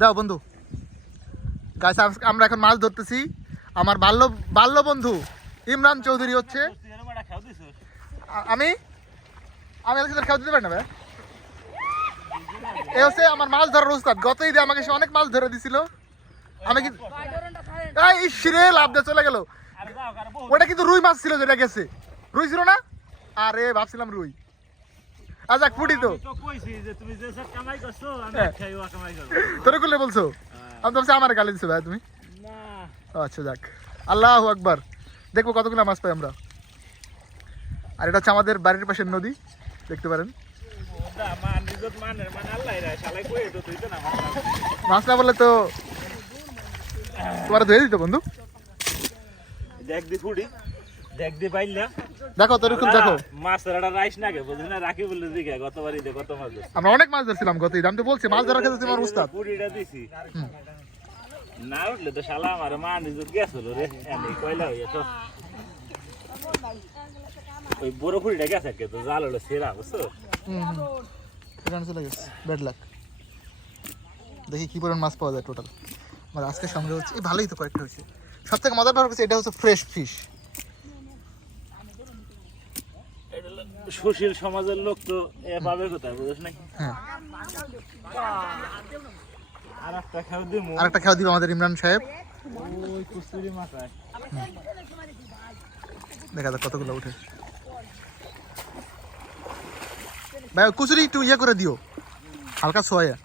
দাও বন্ধু। গাইস আমরা এখন মাছ ধরতেছি। আমার বাল্য বন্ধু ইমরান চৌধুরী হচ্ছে। আমি খেয়াল দিতে পারি না ভাই। এ হচ্ছে আমার মাছ ধরার উস্তাদ। গত ঈদে আমাকে সে অনেক মাছ ধরে দিছিল। আমি কিন্তু লাভ দিয়ে চলে গেল। ওটা কিন্তু রুই মাছ ছিল, যেটা গেছে রুই ছিল না। আরে ভাবছিলাম রুই। আচ্ছা ফুটি তো তোর করলে বলছো, আমি তো আমার গালি দিছো ভাই তুমি। আচ্ছা যাক, আল্লাহু আকবার। দেখবো কতগুলো মাছ পাই আমরা। আর এটা হচ্ছে আমাদের বাড়ির পাশের নদী, দেখতে পারেন। মাছ না বললে তো তোমার ধুয়ে দিত বন্ধু। দেখো তোর দেখো আমরা অনেক মাছ ধরছিলাম গত ঈদ। আমি তো বলছি মাছ ধরার ক্ষেত্রে তোমার উস্তাদ। না উঠলে তো শালা আমার মান ইজ্জত গেছিল রে, এমনি কয়লা হইয়া তো ওই বড় ফুলটা গেছে কে তো জাল হলো সেরা, বুঝছো? চলে গেছে, ব্যাড লাক। দেখি কি পরিমাণ মাছ পাওয়া যায় টোটাল। আমার আজকে সংগ্রহ হচ্ছে, এই ভালোই তো কয়েকটা হয়েছে। সব থেকে মজার ব্যাপার হচ্ছে এটা হচ্ছে ফ্রেশ ফিশ। সুশীল সমাজের লোক তো এ পাবে কোথায়, বুঝছ না? হ্যাঁ, আরেকটা খেয়াল দিব আমাদের ইমরান সাহেব। ওই কুস্তুরি মাথায় দেখা যাক কতগুলো উঠে। ভাই কুচুরি একটু ইয়ে করে দিও, হালকা ছোয়া।